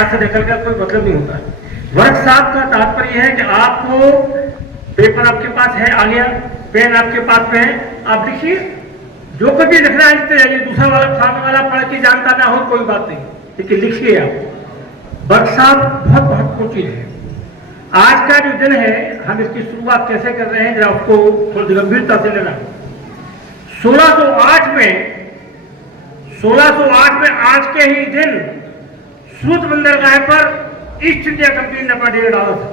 हाथ से निकल कर कोई मतलब नहीं होता है। वर्कशॉप का तात्पर्य है कि आपको पेपर आपके पास है, आ गया, पेन आपके पास में है, आप लिखिए, जो कुछ भी लिखना है लिखते जाइए, दूसरा वाला सामने वाला पढ़ के जानता ना हो कोई बात नहीं, लेकिन लिखिए आप। वर्कशॉप बहुत महत्वपूर्ण चीज है। आज का जो दिन है, हम इसकी शुरुआत कैसे कर रहे हैं जरा आपको थोड़ी गंभीरता से लेना। 1608 में आज के ही दिन सूत बंदरगाह पर ईस्ट इंडिया कंपनी ने अपना डेरा डाला था।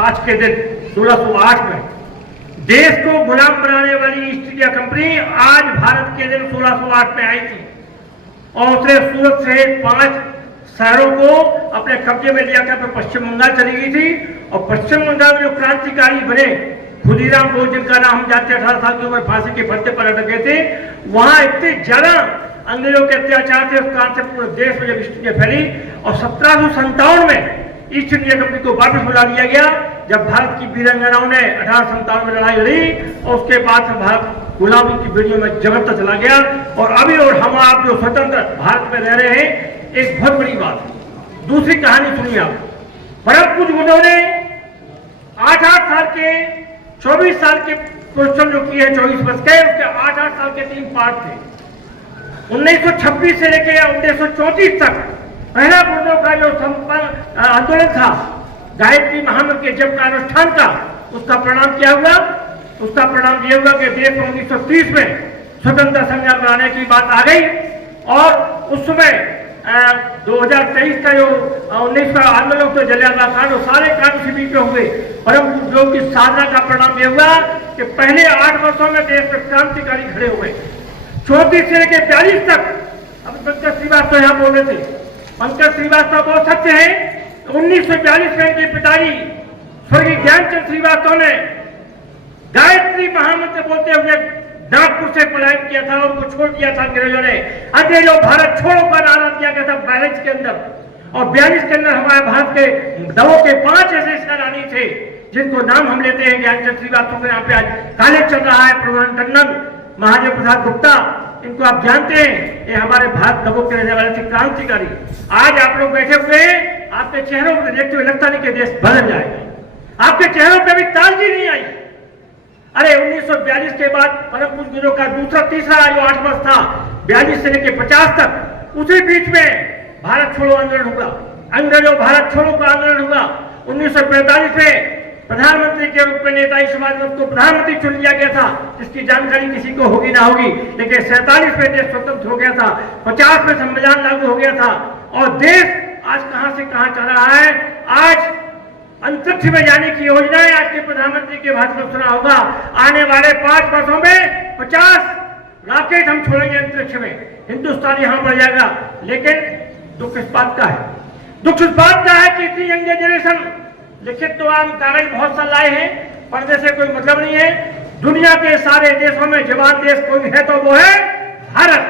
आज के दिन 1608 में देश को गुलाम बनाने वाली ईस्ट इंडिया कंपनी आज भारत के दिन 1608 में आई थी और उसने सूरत से 5 शहरों को अपने कब्जे में लिया कर पश्चिम बंगाल चली गई थी। और पश्चिम बंगाल में जो क्रांतिकारी बने खुदीराम बोस, जिनका नाम हम जानते हैं, 18 साल की उम्र फांसी के फंदे पर अटक गए थे, वहां इतने ज्यादा अंग्रेजों के अत्याचार थे उस कारण से पूरे देश में जब ईस्ट इंडिया फैली और 1757 में ईस्ट इंडिया कंपनी को वापस बुला लिया गया, जब भारत की वीरांगनाओं ने 1857 में लड़ाई लड़ी और उसके बाद से भारत गुलामी की बेड़ियों में जगड़ता चला गया। और अभी और हम आप जो स्वतंत्र भारत में रह रहे हैं, एक बहुत बड़ी बात है। दूसरी कहानी सुनिए आप। परम पूज्य गुरुओं ने 8-8 साल के 24 साल के क्वेश्चन जो किए हैं 24 वर्ष के, उसके 8-8 साल के 3 पार्ट थे। 1926 से लेकर 1934 तक पहला गुरुदेव का जो आंदोलन था गायत्री महामंत्र के जप का अनुष्ठान का, उसका परिणाम क्या हुआ? उसका परिणाम यह हुआ कि देश में 1930 में स्वतंत्रता संग्राम कराने की बात आ गई और उस समय 2023 का जो 19 का आंदोलन तो जलियांवाला कांड, सारे कांड उसी बीच में हुए। परम पूज्यों की साधना का परिणाम यह हुआ कि पहले 8 वर्षों में देश में क्रांतिकारी खड़े हुए। 34 से लेकर 42 तक, अब पंकज श्रीवास्तव यहाँ बोल रहे थे, पंकज श्रीवास्तव बहुत सत्य है। 1942 में इनके पिताजी स्वर्गीय ज्ञानचंद श्रीवास्तव ने गायत्री महामंत्र बोलते हुए नागपुर से पलायन किया था और उनको छोड़ दिया था अंग्रेजों ने। अंग्रेजों भारत छोड़ो का नारा दिया गया था 42 के अंदर, और 42 के अंदर हमारे भारत के दवों के 5 ऐसे सेनानी थे जिनको नाम हम लेते हैं ज्ञानचंद श्रीवास्तव के नाम पे आज कॉलेज चल रहा है, प्रधान टंडन, महादेव प्रसाद गुप्ता, इनको आप जानते हैं, ये हमारे भारत दबों के रहने वाले थे क्रांतिकारी। आज आप लोग बैठे हुए हैं, आपके चेहरों पर देखते हुए लगता नहीं कि देश बदल जाएगा। आपके चेहरों पर अभी ताजगी नहीं आई। अरे 1942 के बाद परम पूज्य गुरुओं का दूसरा तीसरा जो 8 वर्ष था, 42 से लेकर 50 तक, उसी बीच में भारत छोड़ो आंदोलन हुआ, अंग्रेजों भारत छोड़ो का आंदोलन हुआ। 1945 में प्रधानमंत्री के रूप में नेताजी सुभाष बोस को प्रधानमंत्री चुन लिया गया था, जिसकी जानकारी किसी को होगी ना होगी, लेकिन 47 में देश स्वतंत्र हो गया था, 50 में संविधान लागू हो गया था और देश आज कहां से कहां चल रहा है। आज अंतरिक्ष में जाने की योजना है। आज के प्रधानमंत्री के भाषण में सुना होगा, आने वाले 5 वर्षों में 50 रॉकेट हम छोड़ेंगे अंतरिक्ष में, हिंदुस्तान यहां बढ़ जाएगा। लेकिन दुख इस बात का है, दुख इस बात का है कि इतनी यंग जनरेशन, लिखित तो आम कागज बहुत सा लाए हैं, पढ़ने से कोई मतलब नहीं है। दुनिया के सारे देशों में जवान देश कोई है तो वो है भारत।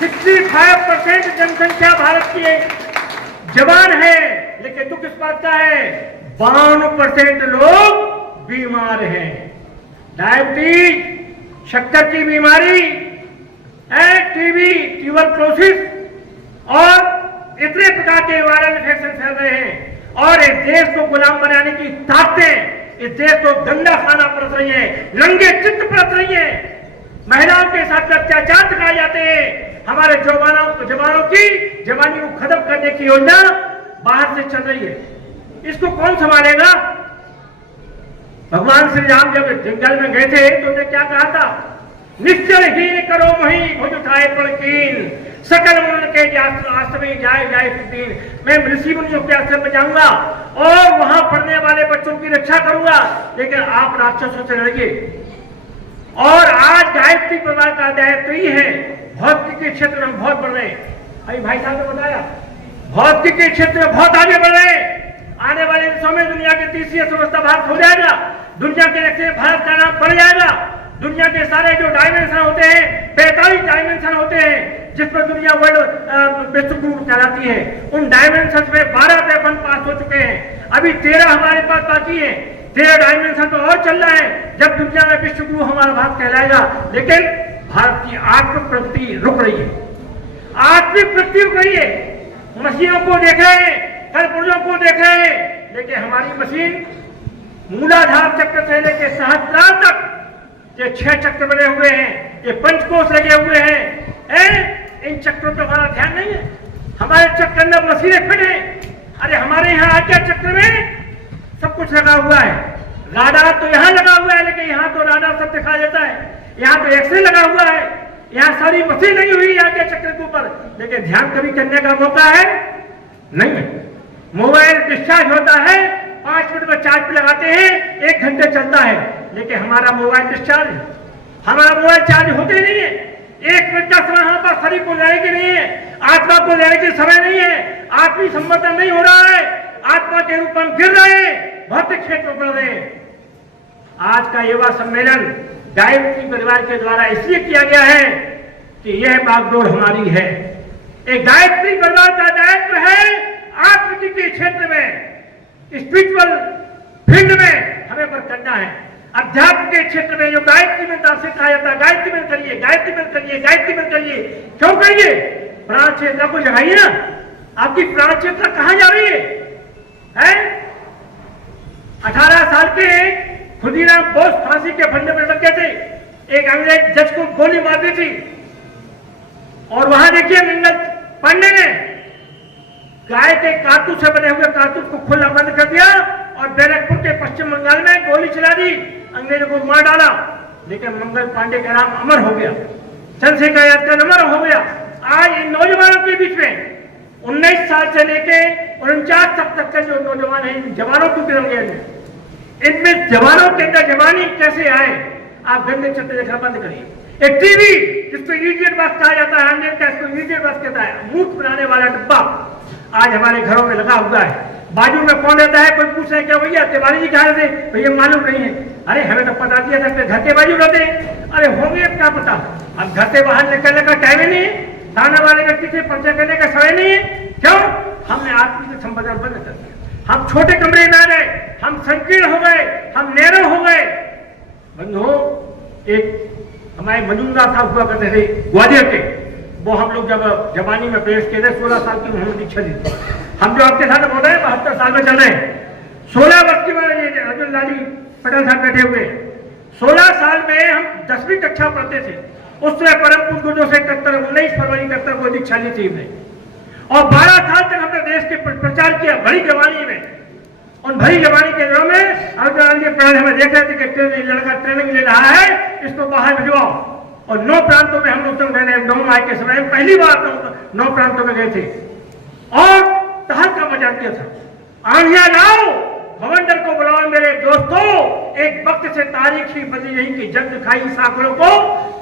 65% जनसंख्या भारत की जवान है, लेकिन दुख इस बात का है 52% लोग बीमार हैं। डायबिटीज, शक्कर की बीमारी, टीबी, ट्यूबरक्लोसिस और इतने प्रकार के वायरल इन्फेक्शन फैल रहे हैं और इस देश को गुलाम बनाने की ताकतें इस देश को गंदा खाना पड़त रही है, रंगे चित्त पड़त रही है, महिलाओं के साथ अत्याचार दिखाए जाते हैं। हमारे जवानों की जवानी को खत्म करने की योजना बाहर से चल रही है, इसको कौन संभालेगा? भगवान श्री राम जब जंगल में गए थे तो उन्होंने क्या कहा था? निश्चल हीन करो वही भुज उठाए पड़कीन, सकल मन के आश्रम में जाए दिन। मैं ऋषि मुनियों के आश्रम में जाऊंगा और वहां पढ़ने वाले बच्चों की रक्षा करूंगा, लेकिन आप राक्षसों से लड़िए। और आज गायत्री परिवार का दायित्व ही है, भौतिक के क्षेत्र में हम बहुत बढ़ रहे हैं। अभी भाई साहब ने बताया भौतिक के क्षेत्र में बहुत आगे बढ़ रहे हैं। आने वाले दिनों में दुनिया के तीसरी अर्थव्यवस्था भारत हो जाएगा, दुनिया के नक्शे भारत का नाम बढ़ जाएगा। दुनिया के सारे जो डायमेंशन होते हैं, 45 डायमेंशन होते हैं जिसमें दुनिया वर्ल्ड विश्वगुरु कहलाती है, उन डायमेंशन में 12 पे अपन पास हो चुके हैं, अभी 13 हमारे पास बाकी है। 13 डायमेंशन तो और चल रहा है जब दुनिया में विश्वगुरु हमारा भारत कहलाएगा। लेकिन भारत की आत्मिक प्रगति रुक रही है, आत्मिक प्रगति रुक रही है। मशीनों को देख रहे हैं, कलपुर्जों को देख रहे हैं, लेकिन हमारी मशीन मूलाधार चक्र से लेकर सहस्त्रार तक ये 6 चक्र बने हुए हैं, ये पंचकोश लगे हुए हैं, इन चक्रों पर हमारा ध्यान नहीं है। हमारे चक्र अंदर मशीनें फिट है। अरे हमारे यहाँ आज्ञा चक्र में सब कुछ लगा हुआ है। राडार तो यहाँ लगा हुआ है, लेकिन यहाँ तो राडार सब दिखा देता है, यहाँ तो एक्सरे लगा हुआ है, यहाँ सारी मशीन लगी हुई है आज्ञा चक्र के ऊपर, लेकिन ध्यान कभी करने का मौका है नहीं है। मोबाइल डिस्चार्ज होता है, 5 मिनट में चार्ज पे लगाते हैं, 1 घंटे चलता है, लेकिन हमारा मोबाइल डिस्चार्ज है, हमारा मोबाइल चार्ज होते ही नहीं है। 1 मिनट का समय हमारे पास शरीर को लेने की नहीं है, आत्मा को लेने की समय नहीं है, आत्मी संवर्धन नहीं हो रहा है, आत्मा के रूप में गिर रहे हैं, भौतिक क्षेत्र बढ़ रहे हैं। आज का युवा सम्मेलन गायत्री परिवार के द्वारा इसलिए किया गया है कि यह बागडोर हमारी है। एक गायत्री परिवार का दायित्व है आत्मकी के क्षेत्र में, स्पिरिचुअल फील्ड में हमें पर करना है। अध्यात्म के क्षेत्र में जो गायत्री मंत्र से कहा जाता है, गायत्री मंत्र करिए, गायत्री मंत्र करिए, गायत्री मंत्र करिए। क्यों करिए? प्राण चेतना को जगाइए ना। आपकी प्राण चेतना कहां जा रही है? 18 साल के खुदीराम बोस फांसी के फंदे में लग गए थे, एक अंग्रेज जज को गोली मार दी थी, और वहां देखिए मंगल पांडे ने गाय के कारतूस से बने हुए कारतूस को खुला बंद कर दिया और बैरकपुर के पश्चिम बंगाल में गोली चला दी, अंग्रेजों को मार डाला, लेकिन मंगल पांडे का नाम अमर हो गया, चंद्रशेखर आजाद का अमर हो गया। आज इन नौजवानों के बीच में 19 साल से लेके 49 तक के जो नौजवान हैं, जवानों को गिर गए, इनमें जवानों के अंदर जवानी कैसे आए? आप गंदे चित्र देखना बंद करिए। एक टीवी जिसको इडियट बस कहा जाता है, अंग्रेज का इसको इडियट बस कहता है, मूर्ख बनाने वाला डिब्बा आज हमारे घरों में लगा हुआ है। बाजू में कौन रहता है? कोई पूछ रहे क्या भैया तिवारी जी कहा रहते? भैया मालूम नहीं है। अरे हमें तो पता दिया था कि घर के बाजू रहते। अरे होंगे क्या पता, अब घर से बाहर निकलने का टाइम ही नहीं है, थाना वाले व्यक्ति से परिचय करने का समय नहीं है। क्यों? हमने आत्मी से संबंध बंद कर दिया, हम छोटे कमरे में आ गए, हम संकीर्ण हो गए, हम नैरो हो गए। बंधुओं, एक हमारे मजूमदार साहब हुआ करते थे ग्वालियर के, वो हम लोग जब जवानी में प्रवेश किए थे, 16 साल की उन्होंने दीक्षा दी थी। हम जो आपके साथ बोल रहे हैं 72 साल में चल रहे हैं। 16 वर्ष की उम्र अर्जुन लाली पटेल साहब बैठे हुए, 16 साल में हम 10वीं कक्षा पढ़ते थे। उस समय परम पूज्य गुरुदेव से 19 फरवरी 71 को दीक्षा ली थी हमने, और 12 साल तक हमने देश के प्रचार किया भरी जवानी में। उन भरी जवानी के दिनों में अर्जुन हमें देख रहे थे कि लड़का ट्रेनिंग ले रहा है, इसको बाहर भिजवाओ। और 9 प्रांतों में हम लोग नवमाह के समय पहली बार 9 प्रांतों में गए थे और तहलका मचा दिया था। आंधियां लाओ, भवंडर को बुलाओ मेरे दोस्तों, एक वक्त से तारीख ही बदली नहीं कि जग खाई साकरों को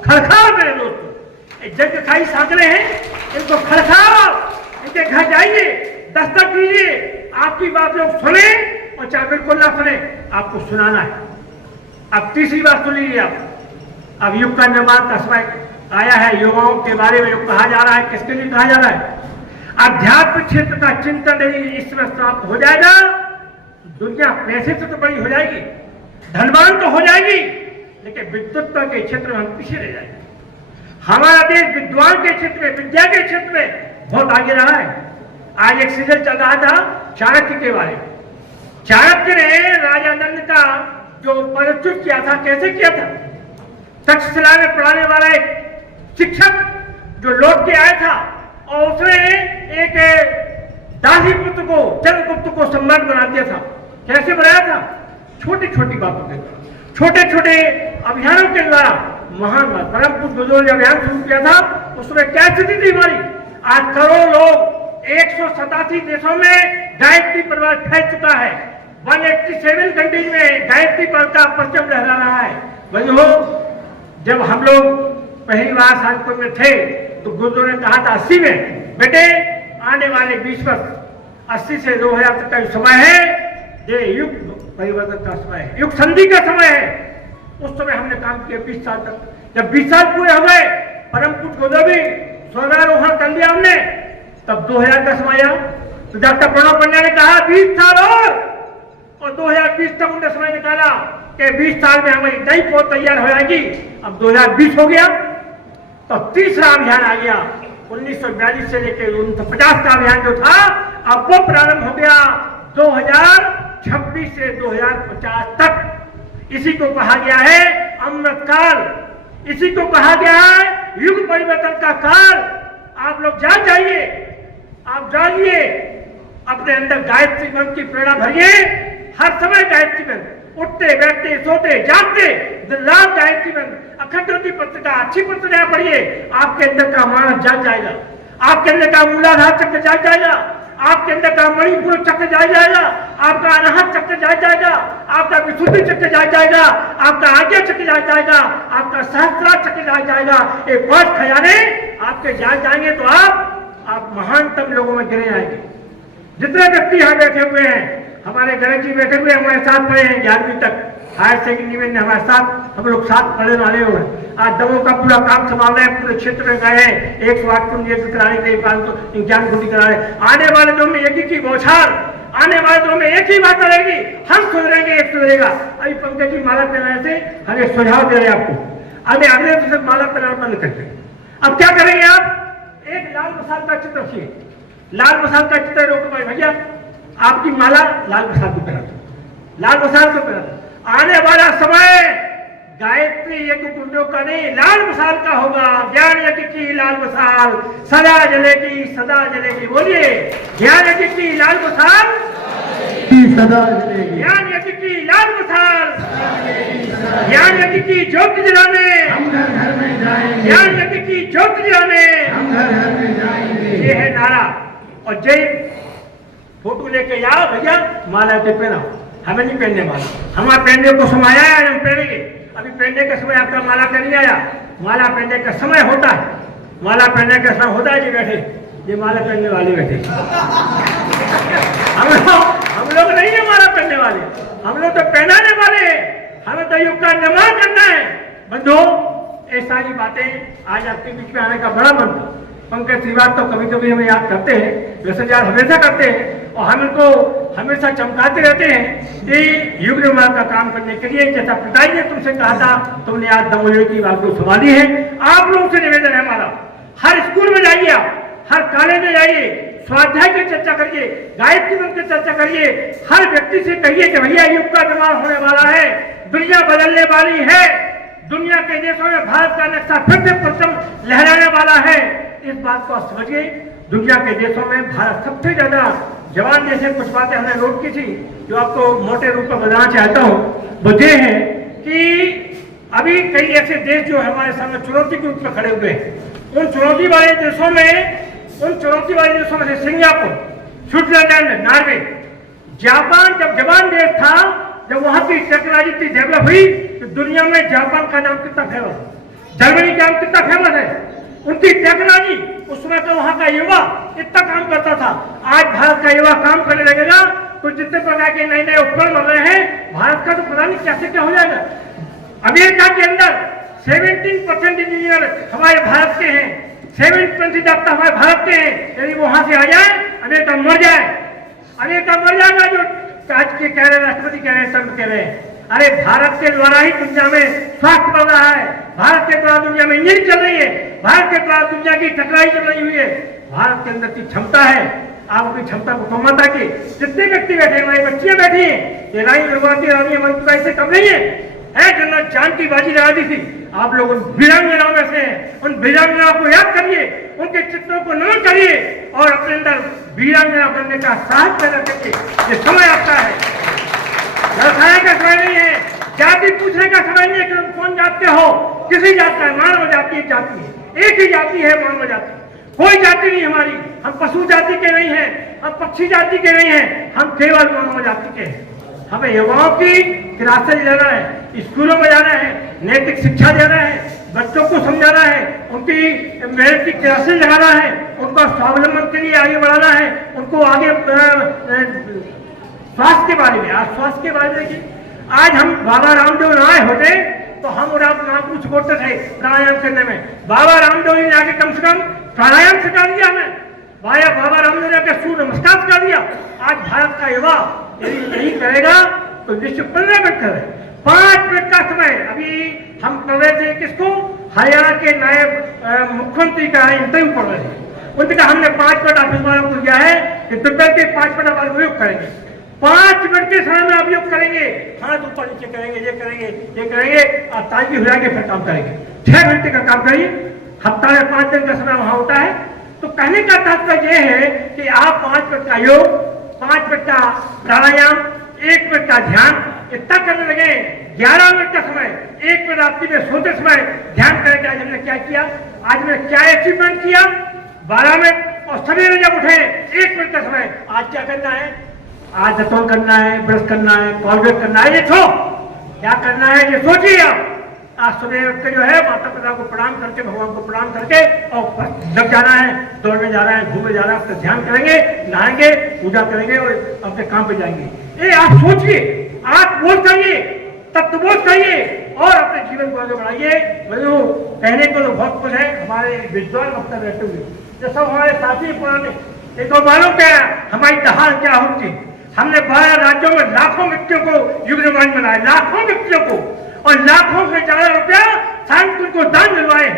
खड़खाओ मेरे दोस्तों। जग खाई साकरे हैं, इनको खड़खाओ, इनके घर जाइए, दस्तक कीजिए, आपकी बात लोग सुने और चाहे बिल्कुल ना सुने, आपको सुनाना है। अब तीसरी बात सुन लीजिए आप। अब युग का निर्माण का समय आया है, युवाओं के बारे में कहा जा रहा है। किसके लिए कहा जा रहा है? अध्यात्म क्षेत्र का चिंतन यदि इस समय प्राप्त हो जाएगा, दुनिया पैसे से तो बड़ी हो जाएगी, धनवान तो हो जाएगी, लेकिन विद्वत्ता के क्षेत्र में हम पीछे रह जाएंगे। हमारा देश विद्वान के क्षेत्र में, विद्या के क्षेत्र में बहुत आगे रहा है। आज एक सीरियल चल रहा था चाणक्य के बारे में। चाणक्य ने राजा नंद का जो पदच्युत किया था, कैसे किया था? तक्षशिला में पढ़ाने वाला एक शिक्षक जो लौट के आया था, और उसने एक दासी पुत्र को, चंद्रगुप्त को सम्राट बना दिया था। कैसे बनाया था? छोटी छोटी बातों के द्वारा, छोटे छोटे अभियानों के द्वारा। महान परम पूज्य गुरुदेव ने अभियान शुरू किया था, उसमें क्या स्थिति थी हमारी? आज करोड़ों लोग 187 देशों में गायत्री परिवार फैल चुका है। 187 कंट्रीज में गायत्री परिवार का परचम लहरा रहा है। बंधुओं, जब हम लोग पहली बार साधपुर में थे तो गुरुदेव ने कहा था 80 में, बेटे आने वाले 20 वर्ष 80 से 2000 तक का समय है, ये युग परिवर्तन का समय है, युग संधि का समय है। उस समय हमने काम किया 20 साल तक। जब 20 साल पूरे हो गए, परम पूज्य गुरुदेव भी स्वर्गारोहण कर लिया हमने, तब 2000 का समय आया। तो डॉक्टर प्रणव पंड्या ने कहा 20 साल और 2020 तक उन्होंने समय निकाला कि 20 साल में हमारी नई फौज तैयार हो जाएगी। अब 2020 हो गया, तो तीसरा अभियान आ गया, 1942 से लेकर 1950 का अभियान जो था, अब वो प्रारंभ हो गया 2026 से 2050 तक। इसी को कहा गया है अमृत काल, इसी को कहा गया है युग परिवर्तन का काल। आप लोग जान जाइए, आप जानिए, अपने अंदर गायत्री मंत्र की प्रेरणा भरिए। हर समय गायत्री मंत्र, उठते बैठते सोते जागते दिन रात गायत्री मंत्र, अखंड ज्योति पत्रिका, अच्छी पत्रिका पढ़िए, आपके अंदर का मानस जाग जाएगा, आपके अंदर का मूलाधार चक्र जाग जाएगा, आपके अंदर का मणिपुर चक्र जाग जाएगा, आपका अनाहत चक्र जाग जाएगा, आपका विशुद्धि चक्र जाग जाएगा, आपका आज्ञा चक्र जाग जाएगा, आपका सहस्त्रार चक्र जाग जाएगा। एक 5 खजाने आपके जाग जाएंगे तो आप महानतम लोगों में गिरे आएंगे। जितने व्यक्ति यहाँ बैठे हुए हैं, हमारे गणेश जी बैठे हुए हमारे साथ पढ़े हैं 11वीं तक, हायर सेकेंडरी में हमारे साथ, हम लोग साथ पढ़ने वाले हुए हैं। आज दमों का पूरा काम संभाल रहे हैं, पूरे क्षेत्र में गए हैं 108 कुंड कराने के लिए, 551 कुंड करा रहे। आने वाले दिनों में एक ही बौछार, आने वाले दिनों में एक ही बात रहेगी, हम सुधरेंगे, एक सुधरेगा। अभी पंकज जी माला पहनाने से हम एक सुझाव दे रहे हैं आपको, अभी अगले से माला पहनाना बंद करते हैं। अब क्या करेंगे आप, एक लाल मसाल का चित्र रखिए, लाल मसाल का चित्र रोको भाई भैया, आपकी माला लाल मसाल को पहना दो, लाल मसाल को पहना दो। आने वाला समय गायत्री यज्ञ कुंडों का नहीं, लाल मसाल का होगा। ज्ञान यज्ञ की लाल मसाल सदा जलेगी, सदा जलेगी। बोलिए, ज्ञान यज्ञ की लाल मसाल सदा जलेगी, ज्ञान यज्ञ की लाल मसाल, ज्ञान यज्ञ की ज्योति जलाने हम घर घर में जाएंगे, ज्ञान यज्ञ की ज्योति जलाने हम घर घर में जाएंगे। ये है नारा। और जय फोटो लेके आओ भैया, माला के पहनाओ, हमें नहीं पहनने वाला, हमारा पहनने को समय आया है, हम पहनेंगे। अभी पहनने का समय आपका माला का नहीं आया, माला पहनने का समय होता है, माला पहनने का समय होता है। जी बैठे, ये माला पहनने वाले बैठे, हम लोग नहीं है माला पहनने वाले, हम लोग तो पहनाने वाले हैं, हमें तो युग का निर्माण करना है। बंधु, ये सारी बातें आज आपके बीच में आने का बड़ा मन था। पंकज श्रीवास्तव तो कभी कभी हमें याद करते हैं, वैसे याद हमेशा करते हैं, और हम इनको हमेशा चमकाते रहते हैं कि युग निर्माण का काम करने के लिए, जैसा पिताजी ने तुमसे कहा था, तुमने आज दमोदर की बात को संभाली है। आप लोगों से निवेदन है हमारा, हर स्कूल में जाइए, आप हर कॉलेज में जाइए, स्वाध्याय की चर्चा करिए, गायत्री मंत्र की चर्चा करिए, हर व्यक्ति से कहिए कि भैया युग का निर्माण होने वाला है, दुनिया बदलने वाली है, दुनिया के देशों में भारत का नक्शा फिर से परचम लहराने वाला है। इस बात को आप समझिए, दुनिया के देशों में भारत सबसे ज्यादा जवान देश है। कुछ बातें हमने नोट की थी जो आपको मोटे रूप में बताना चाहता हूँ। वो ये है कि अभी कई ऐसे देश जो हमारे सामने चुनौती के रूप में खड़े हुए हैं, उन चुनौती वाले देशों में से सिंगापुर, स्विट्जरलैंड, नॉर्वे, जापान, जब जवान देश था, जब वहां की टेक्नोलॉजी इतनी डेवलप हुई तो दुनिया में जापान का नाम कितना फेमस है, जर्मनी का नाम कितना फेमस है, उनकी टेक्नोलॉजी, उसमें तो वहां का युवा इतना काम करता था। आज भारत का युवा काम करने लगेगा तो जितने प्रकार के नए नए उपकरण बन रहे हैं, भारत का तो पता नहीं कैसे क्या हो जाएगा। अमेरिका के अंदर 17% इंजीनियर हमारे भारत के हैं, 7% डॉक्टर हमारे भारत के हैं। यदि वहां से आ जाए, अमेरिका मर जाए, अमेरिका मर जाएगा। जो आज के कह रहे राष्ट्रपति कह रहे हैं, सब कह रहे हैं, अरे भारत के द्वारा ही दुनिया में स्वास्थ्य बढ़ रहा है, भारत के द्वारा दुनिया में इंजीनियरिंग चल रही है, भारत के द्वारा दुनिया की टेक्नोलॉजी चल रही हुई है। भारत के अंदर की क्षमता है, आप अपनी क्षमता को कमाता के जितने व्यक्ति बैठे, हमारी बच्चियां बैठी हैं, ये रानी दुर्गावती रानी अमरबाई से कम नहीं है, जिन्होंने जान की बाजी लगा दी थी। आप लोग उन वीरांगनाओं में से हैं, उन वीरांगनाओं को याद करिए, उनके चित्रों को नमन करिए और अपने अंदर वीरांगना बनने का साहस पैदा करिए। ये समय आपका है, लड़ाई का समय नहीं है, जाति पूछने का समय नहीं है कि तुम कौन जात के हो, किसी जात का, मानव जाति एक जाति है, एक ही जाति है मानव जाति, कोई जाति नहीं हमारी। हम पशु जाति के नहीं हैं, हम पक्षी जाति के नहीं हैं, हम केवल मानव जाति के हैं। हमें युवाओं की क्लासेज लेना है, स्कूलों में जाना है, नैतिक शिक्षा देना है, बच्चों को समझाना है, उनकी मेहनत की क्लासेज लगाना है, उनको स्वावलंबन के लिए आगे बढ़ाना है, उनको आगे स्वास्थ्य के बारे में, आज स्वास्थ्य के बारे में देखिए, आज हम बाबा रामदेव राय होते तो हम और आप नाम कुछ बोलते थे प्राणायाम करने में। बाबा रामदेव जी ने आगे कम से कम प्राणायाम सिखा दिया हमें, बाबा रामदेव ने सूर्य नमस्कार सिखा दिया। आज भारत का युवा यदि यही करेगा तो विश्व 15 मिनट करे, 5 मिनट का समय। अभी हम कर रहे थे किसको, हरियाणा के नायब मुख्यमंत्री का इंटरव्यू पढ़ रहे थे। उन्होंने कहा हमने 5 मिनट ऑफिस वालों को दिया है कि दोपहर के 5 मिनट बाद उपयोग करेंगे, 5 मिनट के समय में अभियोग करेंगे, हाथ ऊपर नीचे करेंगे, ये करेंगे, ये करेंगे, और ताजी हो जाएंगे, फिर काम करेंगे। 6 घंटे का काम करिए, हफ्ता में 5 दिन का समय वहां होता है। तो कहने का तात्पर्य यह है कि आप 5 मिनट का योग, 5 मिनट का प्राणायाम, 1 मिनट का ध्यान इतना करने लगे। 11 मिनट का समय, 1 मिनट रात्रि में सोते समय ध्यान करेंगे। आज हमने क्या किया, आज मैं क्या अचीवमेंट किया, 12 मिनट, और सवेरे जब उठे 1 मिनट का समय, आज क्या करना है, आज दतौन करना है, ब्रश करना है, कॉलगेट करना है, ये छो क्या करना है ये सोचिए आप। आज सुबह उठ के जो है माता पिता को प्रणाम करके, भगवान को प्रणाम करके, और जब जाना है, दौड़ने जा रहा है, घूमने जा रहा है, उसका ध्यान करेंगे, नहाएंगे, पूजा करेंगे और अपने काम पे जाएंगे। ये आप सोचिए, आप बोध करिए, तत्वबोध करिए और अपने जीवन को आगे बढ़ाइए। कहने को तो बहुत कुछ है, हमारे विद्वान वक्ता बैठे हुए, जैसा हमारे साथी पुराने एक और मालूम क्या हमारी दहाड़ क्या होती। हमने 12 राज्यों में लाखों व्यक्तियों को युग निर्माण बनाया, लाखों व्यक्तियों को, और लाखों से ज्यादा रुपया सांस्कृतिक को दान दिलवाए हैं,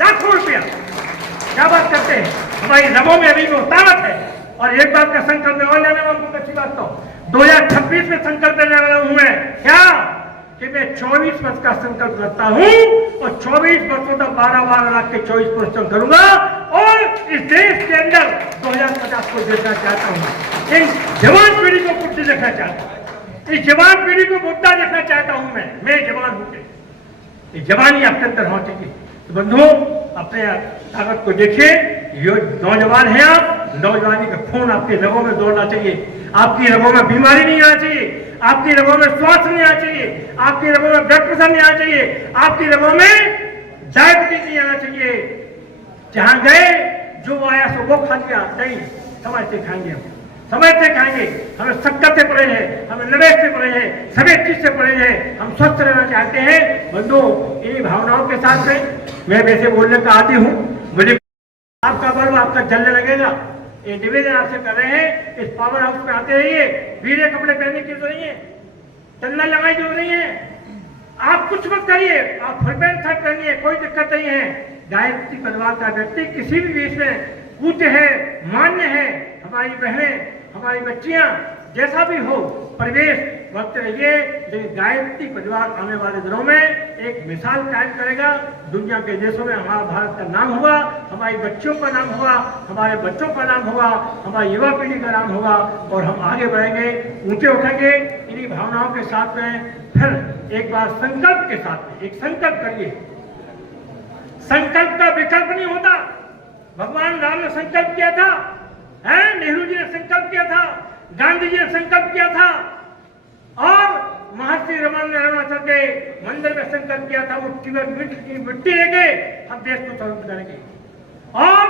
लाखों रुपया। क्या बात करते हैं, हमारी रगों में अभी वो ताकत है। और एक बात का संकल्प में और लेने वालों, अच्छी बात तो 2026 में संकल्प लेने वाला हूं मैं, क्या कि मैं 24 वर्ष का संकल्प करता हूं और 24 वर्षों तक 12 लाख के 24 परिश्रम करूंगा और इस देश के अंदर 2050 को देखना चाहता हूं। इन जवान पीढ़ी को कुछ देखना चाहता हूं, इस जवान पीढ़ी को मुद्दा देखना चाहता हूं। मैं जवान हूं, ये जवानी आपके अंदर होनी चाहिए। तो बंधुओं, अपने ताकत को देखिए, ये नौजवान हैं आप, नौजवानी का खून आपके रगों में दौड़ना चाहिए, आपकी रगों में बीमारी नहीं आना चाहिए, आपकी रगों में स्वास्थ्य नहीं आना चाहिए, आपकी रगों में ब्लड प्रेशर नहीं आना चाहिए, आपकी रगों में डायबिटीज नहीं आना चाहिए। जहां गए जो आया सो वो खा लिया, नहीं, समझ से खाएंगे, हम समझ से खाएंगे। हमें शक्कर से पड़े हैं, हमें निवेश से पड़े हैं, सभी चीज से पड़े हैं, हम स्वस्थ रहना चाहते हैं। बंधुओं, इन्हीं भावनाओं के साथ में मैं वैसे बोलने का आदी हूँ, मुझे आपका पर्व आपका जलने लगेगा। ये निवेदन आपसे कर रहे हैं, इस पावर हाउस में आते रहिए, पीले कपड़े पहनने की जरूरत नहीं है, चंदन लगाई जरूरत नहीं है, आप कुछ मत करिए, आप फुल पैंट शर्ट पहनिए, कोई दिक्कत नहीं है। गायत्री परिवार का व्यक्ति किसी भी वेश में पूज्य है, मान्य है। हमारी बहनें, हमारी बच्चियां, जैसा भी हो परिवेश बढ़ते रहिए, लेकिन गायत्री परिवार आने वाले दिनों में एक मिसाल कायम करेगा। दुनिया के देशों में हमारा भारत का नाम होगा, हमारी बच्चियों का नाम होगा, हमारे बच्चों का नाम होगा, हमारी युवा पीढ़ी का नाम होगा, और हम आगे बढ़ेंगे, ऊंचे उठेंगे। इन्हीं भावनाओं के साथ में फिर एक बार संकल्प के साथ में एक संकल्प करिए। संकल्प का विकल्प नहीं होता। भगवान राम ने संकल्प किया था, नेहरू जी ने संकल्प किया था, गांधी जी ने संकल्प किया था, और महर्षि रमन ने अरुणाचल के मंदिर में संकल्प किया था, मिट्टी लेके हम देश को स्वतंत्र करेंगे। और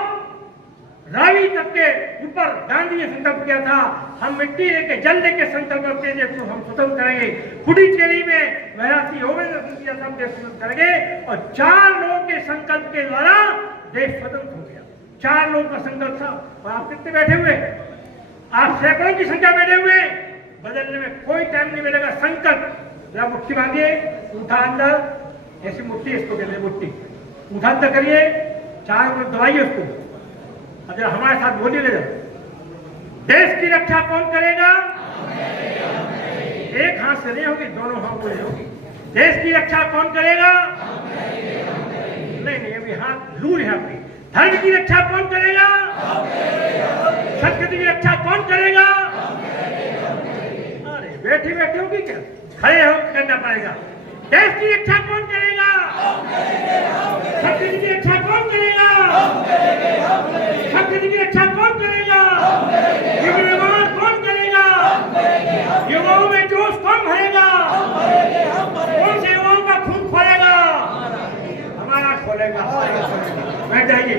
रावी तक के ऊपर गांधी ने संकल्प किया था, हम मिट्टी लेके, जल लेके संकल्प करते देश को हम स्वतंत्र करेंगे। पुडुचेरी में महर्षि होवे ने किया था, हम देश स्वतंत्र करेंगे। और 4 लोगों के संकल्प के द्वारा देश स्वतंत्र हो गया। 4 लोगों का संकल्प था, और आप कितने बैठे हुए, आप सैकड़ों की संख्या बैठे हुए। बदलने में कोई टाइम नहीं मिलेगा। संकल्प जरा मुट्ठी बांधिए, उठा अंदर, ऐसी मुट्ठी, इसको कहते हैं मुट्ठी, उठा अंदर करिए, 4 को दबाइए उसको, और हमारे साथ बोलिए, देश की रक्षा कौन करेगा? एक हाथ से नहीं होगी, दोनों हाथों से होगी। देश की रक्षा कौन करेगा? नहीं, अभी हाथ लूर है आपकी। धर्म की रक्षा कौन करेगा? संस्कृति की रक्षा कौन करेगा? अरे बैठी बैठी होगी क्या, खड़े होकर करना पड़ेगा। देश की रक्षा कौन करेगा? संस्कृति की रक्षा कौन करेगा? संस्कृति की रक्षा कौन करेगा? युग निर्माण कौन करेगा? युवाओं में जोश कौन भरेगा? कौन से युवाओं का खून खोलेगा? हमारा खोलेगा। बैठ जाइए।